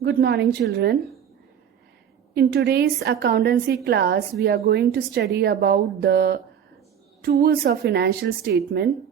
Good morning, children. In today's accountancy class, we are going to study about the tools of financial statement.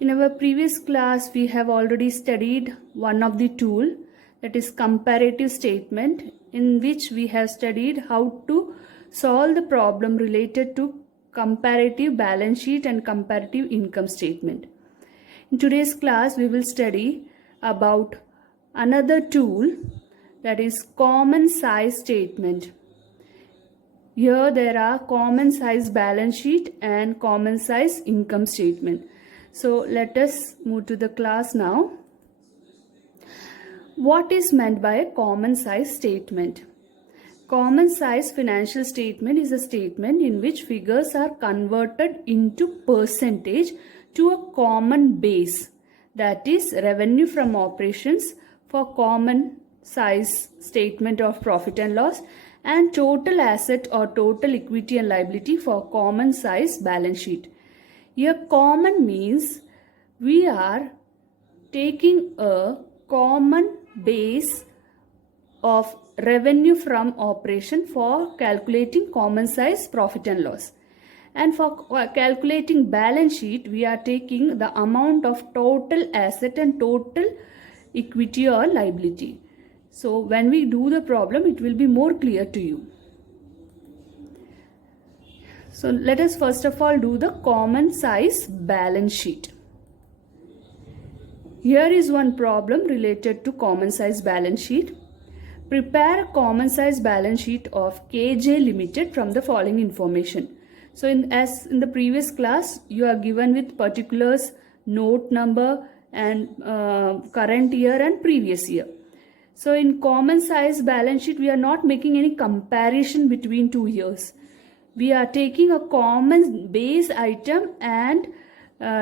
In our previous class, we have already studied one of the tool, that is comparative statement, in which we have studied how to solve the problem related to comparative balance sheet and comparative income statement. In today's class, we will study about another tool, that is common size statement. Here there are common size balance sheet and common size income statement. So let us move to the class now. What is meant by a common size statement? Common size financial statement is a statement in which figures are converted into percentage to a common base, that is revenue from operations for common size statement of profit and loss, and total asset or total equity and liability for common size balance sheet. Here common means we are taking a common base of revenue from operation for calculating common size profit and loss. And for calculating balance sheet, we are taking the amount of total asset and total equity or liability. So when we do the problem, it will be more clear to you. So let us first of all do the common size balance sheet. Here is one problem related to common size balance sheet. Prepare a common size balance sheet of KJ Limited from the following information. So as in the previous class, you are given with particulars, note number, and current year and previous year. So in common size balance sheet, we are not making any comparison between 2 years. We are taking a common base item and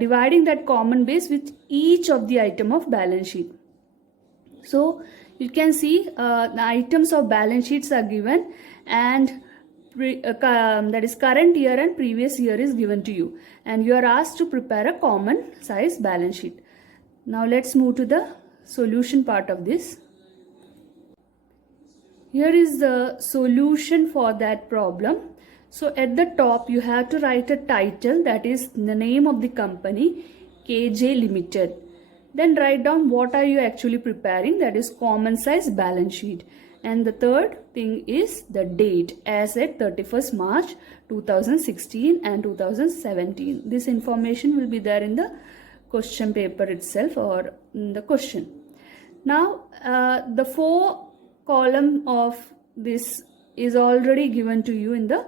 dividing that common base with each of the item of balance sheet. So you can see the items of balance sheets are given, and that is current year and previous year is given to you, and you are asked to prepare a common size balance sheet. Now let's move to the solution part of this. Here is the solution for that problem. So at the top you have to write a title, that is the name of the company, KJ Limited. Then write down what are you actually preparing, that is common size balance sheet. And the third thing is the date, as at 31st March 2016 and 2017. This information will be there in the question paper itself or in the question. Now the 4 column of this is already given to you in the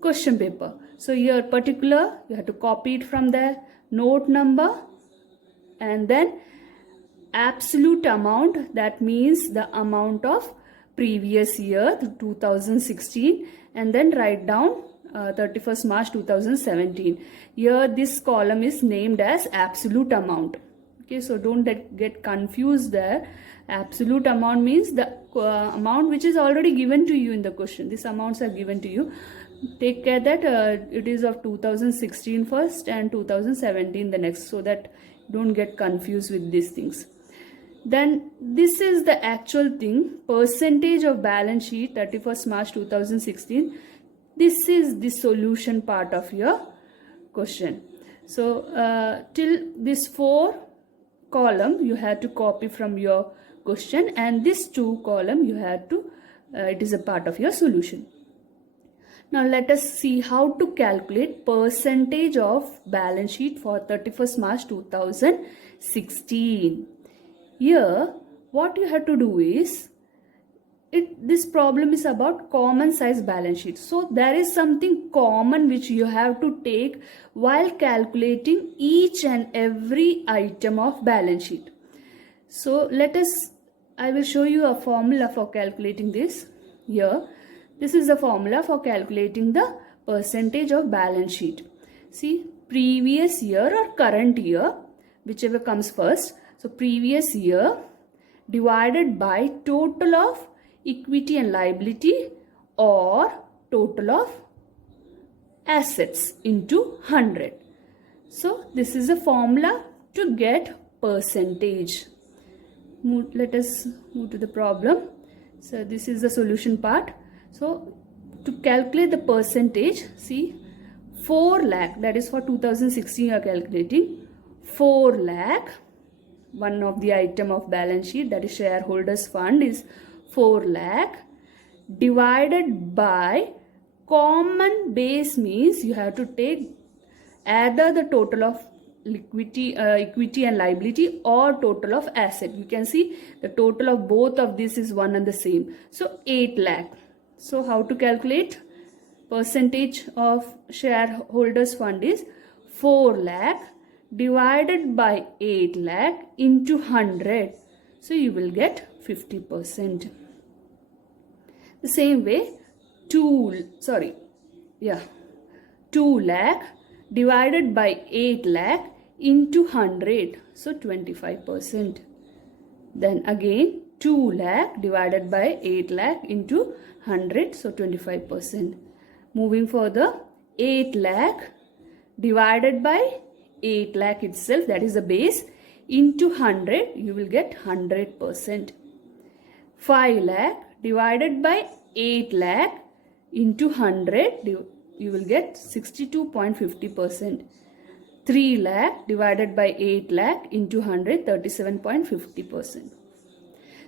question paper. So your particular, you have to copy it from there, note number, and then absolute amount, that means the amount of previous year 2016, and then write down 31st March 2017. Here this column is named as absolute amount. Okay, so don't get confused there. Absolute amount means the amount which is already given to you in the question. These amounts are given to you. Take care that it is of 2016 first and 2017 the next, so that don't get confused with these things. Then this is the actual thing, percentage of balance sheet 31st March 2016. This is the solution part of your question. So till this 4 column you have to copy from your question, and this 2 column you have to it is a part of your solution. Now let us see how to calculate percentage of balance sheet for 31st March 2016. Here what you have to do is, this problem is about common size balance sheet. So there is something common which you have to take while calculating each and every item of balance sheet. So I will show you a formula for calculating this. Here this is the formula for calculating the percentage of balance sheet. See, previous year or current year, whichever comes first. So previous year divided by total of equity and liability or total of assets into 100. So this is a formula to get percentage. let us move to the problem. So this is the solution part. So to calculate the percentage, see 4 lakh, that is for 2016 you are calculating. 4 lakh, one of the item of balance sheet, that is shareholders fund, is 4 lakh divided by common base, means you have to take either the total of equity and liability or total of asset. You can see the total of both of this is one and the same. So 8 lakh. So how to calculate percentage of shareholders fund is 4 lakh divided by 8 lakh into 100. So you will get 50%. The same way 2 lakh divided by 8 lakh into 100. So 25%. Then again 2 lakh divided by 8 lakh into 100. So 25%. Moving further, 8 lakh divided by 8 lakh itself, that is the base, into 100, you will get 100%. 5 lakh divided by 8 lakh into 100, you will get 62.50%. 3 lakh divided by 8 lakh into 100, 37.50%.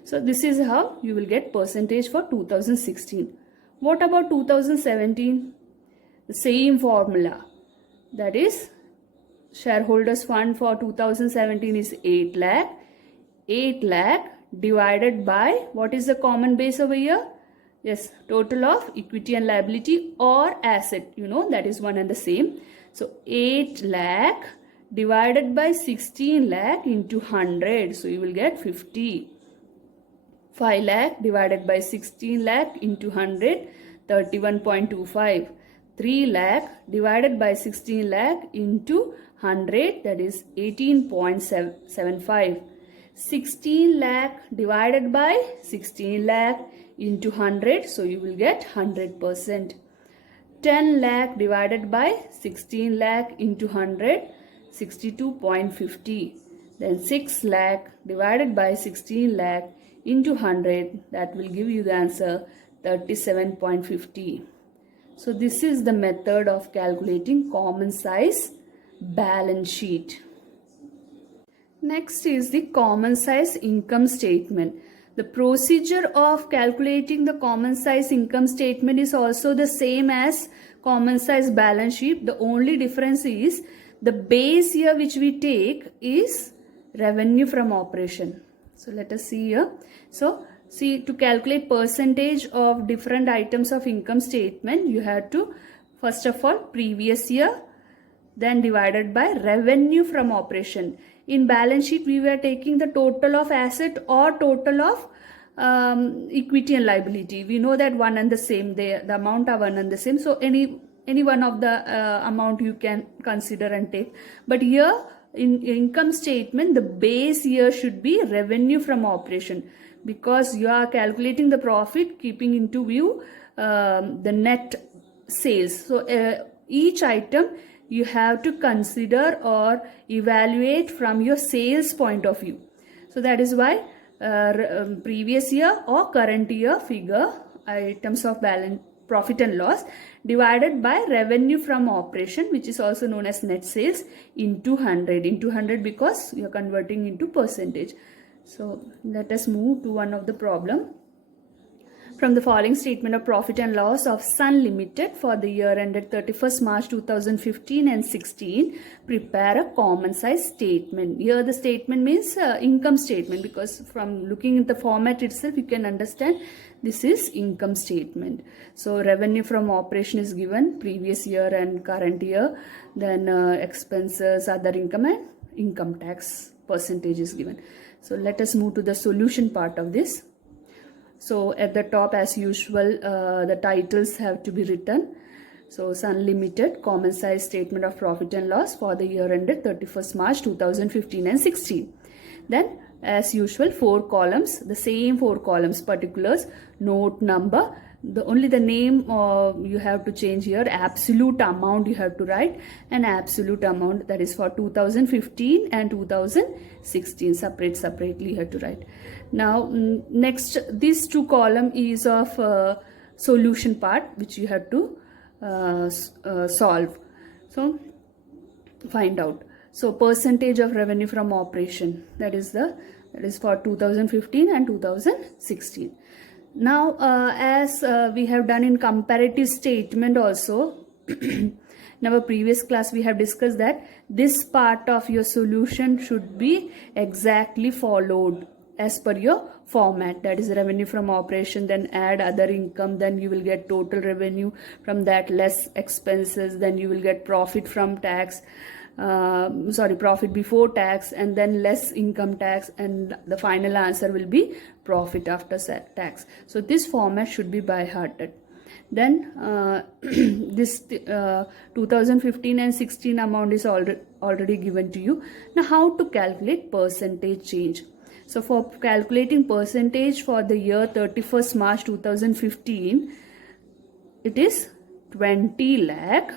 So this is how you will get percentage for 2016. What about 2017? The same formula. That is, shareholders fund for 2017 is 8 lakh. 8 lakh divided by, what is the common base over here? Yes, total of equity and liability or asset. You know, that is one and the same. So 8 lakh divided by 16 lakh into 100. So you will get 50. 5 lakh divided by 16 lakh into 100, 31.25. 3 lakh divided by 16 lakh into 100, that is 18.75. 16 lakh divided by 16 lakh into 100, so you will get 100%. 10 lakh divided by 16 lakh into 100, 62.50. Then 6 lakh divided by 16 lakh into 100, that will give you the answer 37.50. So this is the method of calculating common size balance sheet. Next is the common size income statement. The procedure of calculating the common size income statement is also the same as common size balance sheet. The only difference is the base year which we take is revenue from operation. So let us see here. So see, to calculate percentage of different items of income statement, you have to first of all previous year, then divided by revenue from operation. In balance sheet, we were taking the total of asset or total of equity and liability. We know that one and the same, the amount are one and the same. So any one of the amount you can consider and take. But here in income statement, the base year should be revenue from operation, because you are calculating the profit keeping into view the net sales. So each item you have to consider or evaluate from your sales point of view. So that is why previous year or current year figure items of balance profit and loss divided by revenue from operation, which is also known as net sales, into 100 because you are converting into percentage. So let us move to one of the problem. From the following statement of profit and loss of Sun Limited for the year ended 31st March 2015 and 16, prepare a common size statement. Here the statement means income statement, because from looking at the format itself you can understand this is income statement. So revenue from operation is given, previous year and current year, then expenses, other income and income tax percentage is given. So let us move to the solution part of this. So at the top, as usual, the titles have to be written. So Sun Limited common size statement of profit and loss for the year ended 31st March 2015 and 16. Then as usual, 4 columns, the same 4 columns, particulars, note number, only the name you have to change here. Absolute amount you have to write, an absolute amount, that is for 2015 and 2016, separately you have to write. Now next, this 2 column is of solution part, which you have to solve. So find out. So percentage of revenue from operation, that is for 2015 and 2016. Now as we have done in comparative statement also, in our previous class we have discussed that this part of your solution should be exactly followed as per your format, that is revenue from operation, then add other income, then you will get total revenue, from that less expenses, then you will get profit from tax, profit before tax, and then less income tax, and the final answer will be profit after tax. So this format should be by hearted. Then this 2015 and 16 amount is already given to you. Now how to calculate percentage change? So for calculating percentage for the year 31st March 2015, it is 20 lakh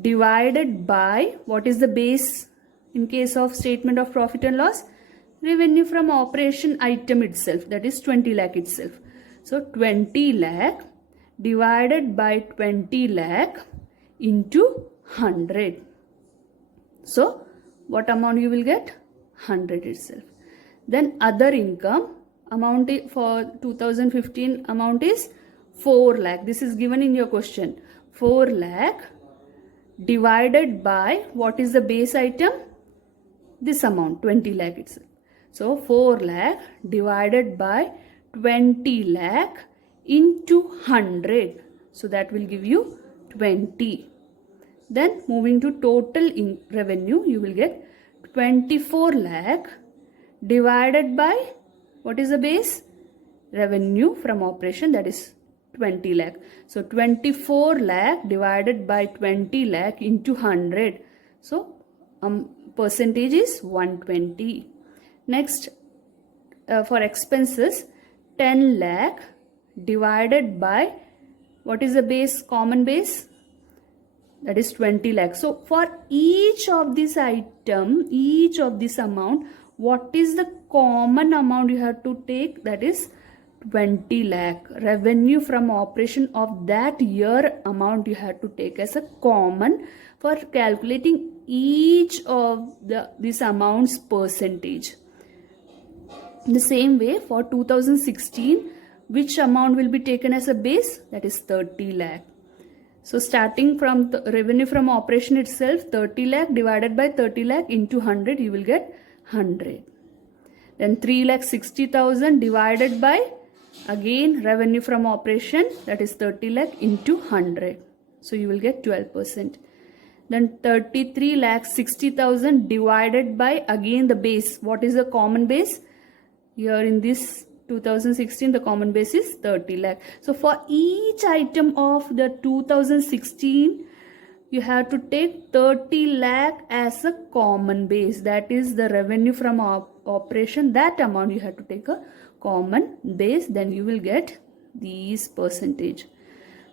divided by, what is the base in case of statement of profit and loss? Revenue from operation item itself, that is 20 lakh itself. So 20 lakh divided by 20 lakh into 100. So what amount you will get? 100 itself. Then other income amount for 2015 amount is 4 lakh. This is given in your question. 4 lakh divided by, what is the base item? This amount, 20 lakh itself. So 4 lakh divided by 20 lakh into 100. So that will give you 20. Then moving to total revenue, you will get 24 lakh divided by, what is the base? Revenue from operation, that is 20 lakh. So 24 lakh divided by 20 lakh into 100. So percentage is 120. Next, for expenses, 10 lakh divided by, what is the base, common base? That is 20 lakh. So for each of this item, each of this amount, what is the common amount you have to take? That is 20 lakh. Revenue from operation of that year amount you have to take as a common for calculating each of these amounts percentage. In the same way, for 2016, which amount will be taken as a base? That is 30 lakh. So starting from the revenue from operation itself, 30 lakh divided by 30 lakh into 100, you will get 100. Then 3,60,000 divided by, again, revenue from operation, that is 30 lakh into 100. So you will get 12%. Then 33,60,000 divided by, again, the base. What is the common base? Here in this 2016, the common base is 30 lakh. So for each item of the 2016, you have to take 30 lakh as a common base. That is the revenue from operation. That amount you have to take a common base. Then you will get these percentage.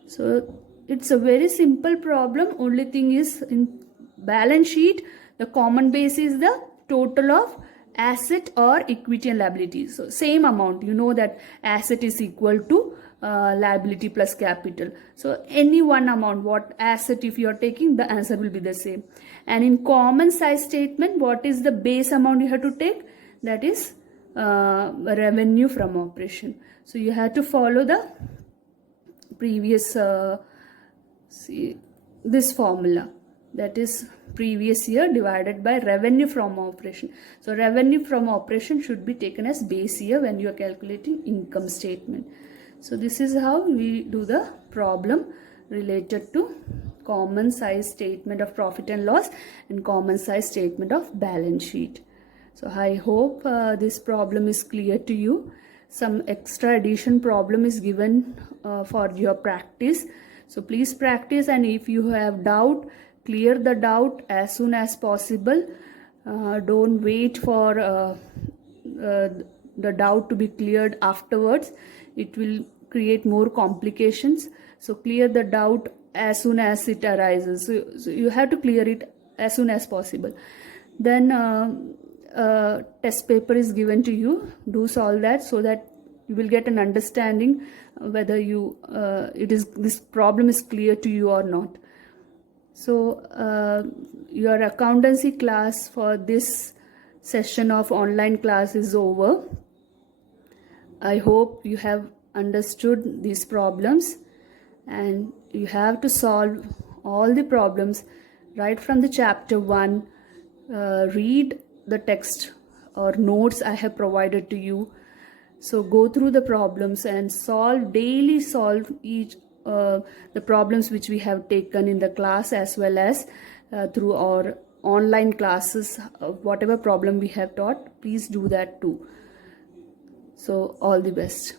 So it's a very simple problem. Only thing is, in balance sheet, the common base is the total of asset or equity and liability. So same amount, you know that asset is equal to liability plus capital. So any one amount, what asset if you are taking, the answer will be the same. And in common size statement, what is the base amount you have to take? That is revenue from operation. So you have to follow the previous this formula, that is previous year divided by revenue from operation. So revenue from operation should be taken as base year when you are calculating income statement. So this is how we do the problem related to common size statement of profit and loss and common size statement of balance sheet. So I hope this problem is clear to you. Some extra addition problem is given for your practice. So please practice, and if you have doubt, clear the doubt as soon as possible. Don't wait for the doubt to be cleared afterwards. It will create more complications. So clear the doubt as soon as it arises. So you have to clear it as soon as possible. Then test paper is given to you. Do solve that so that you will get an understanding whether this problem is clear to you or not. So your accountancy class for this session of online class is over. I hope you have understood these problems, and you have to solve all the problems right from the chapter 1. Read the text or notes I have provided to you. So go through the problems and daily solve each the problems which we have taken in the class, as well as through our online classes. Whatever problem we have taught, please do that too. So all the best.